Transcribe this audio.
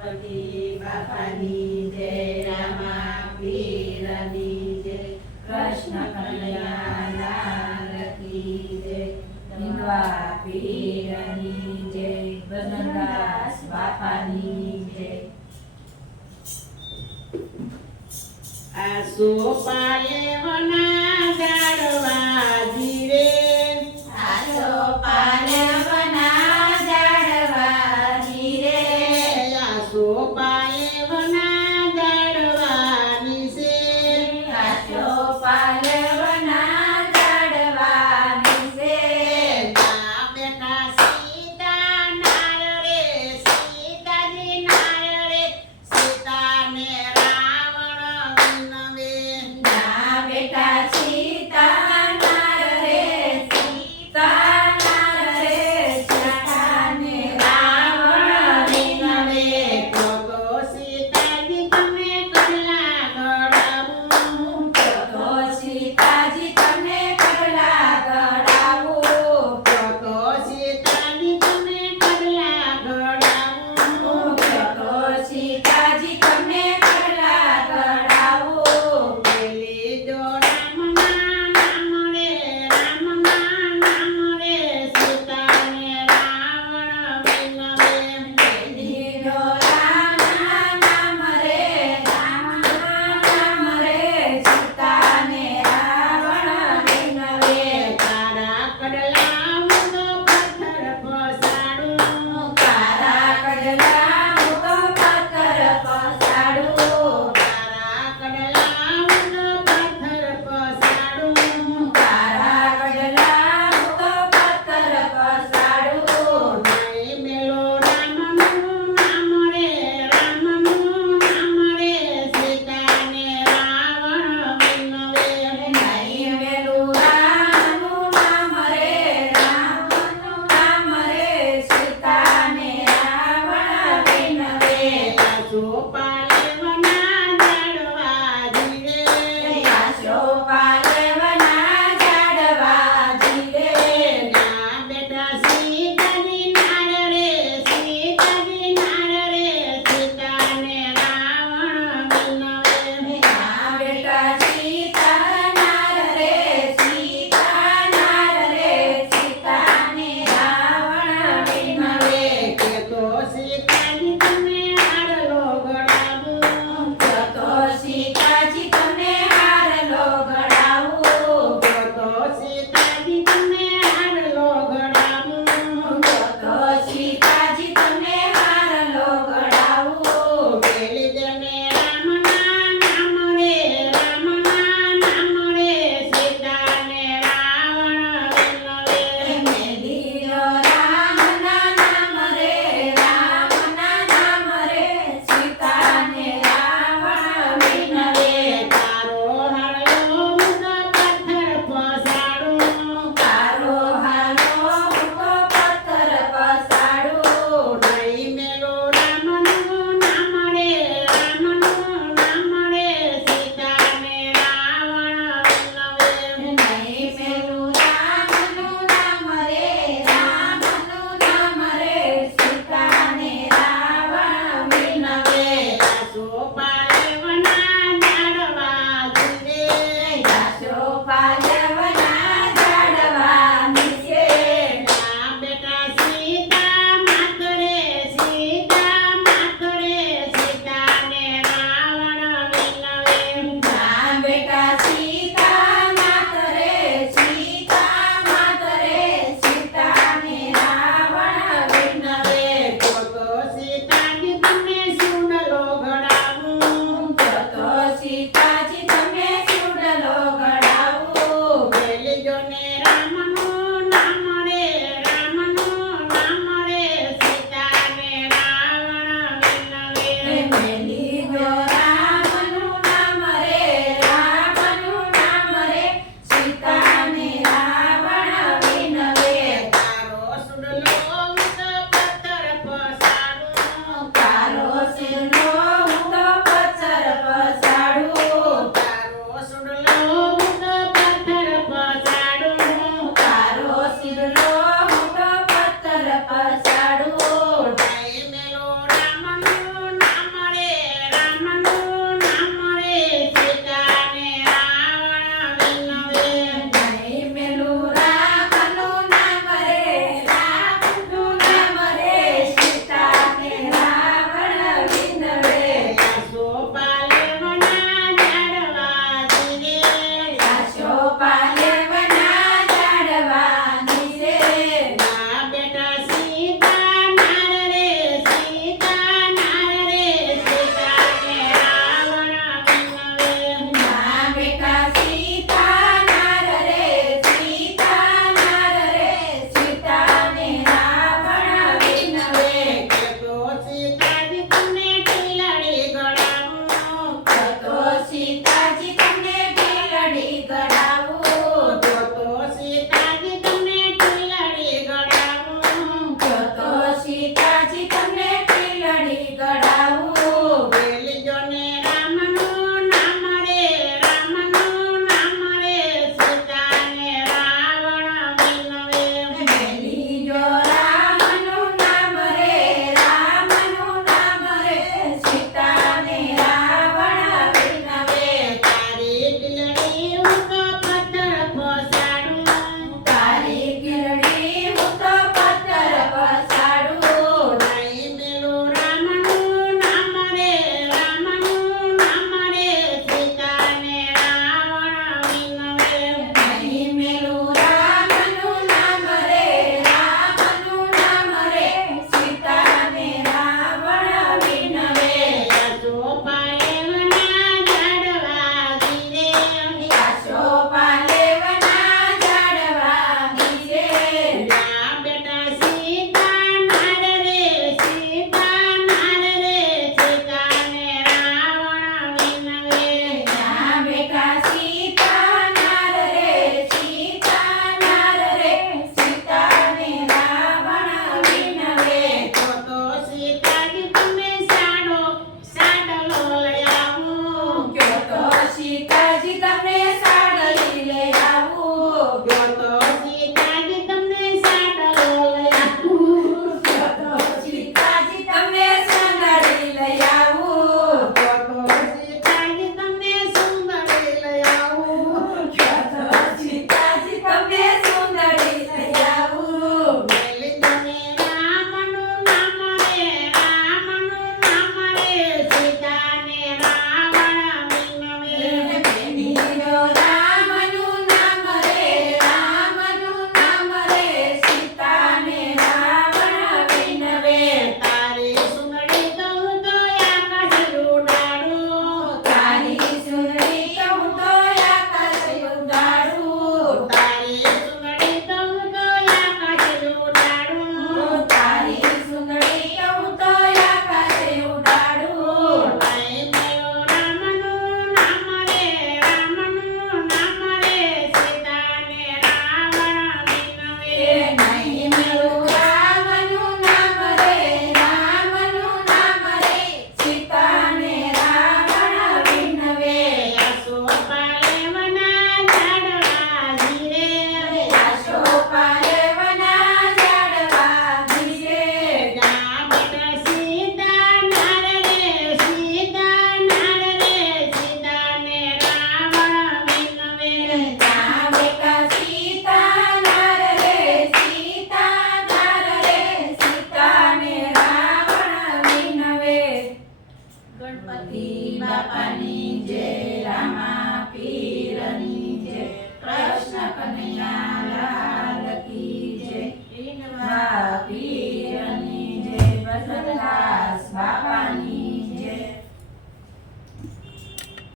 ગણપતિ બાપાની જય રામા આસો પાયે વના જાડવા ધીરે આસો પાલવના Bye. પતિ બાપાની જય રામા પીરની જય કૃષ્ણ કનૈયા લાલ કી જય પીરની જય ભદ્રદાસ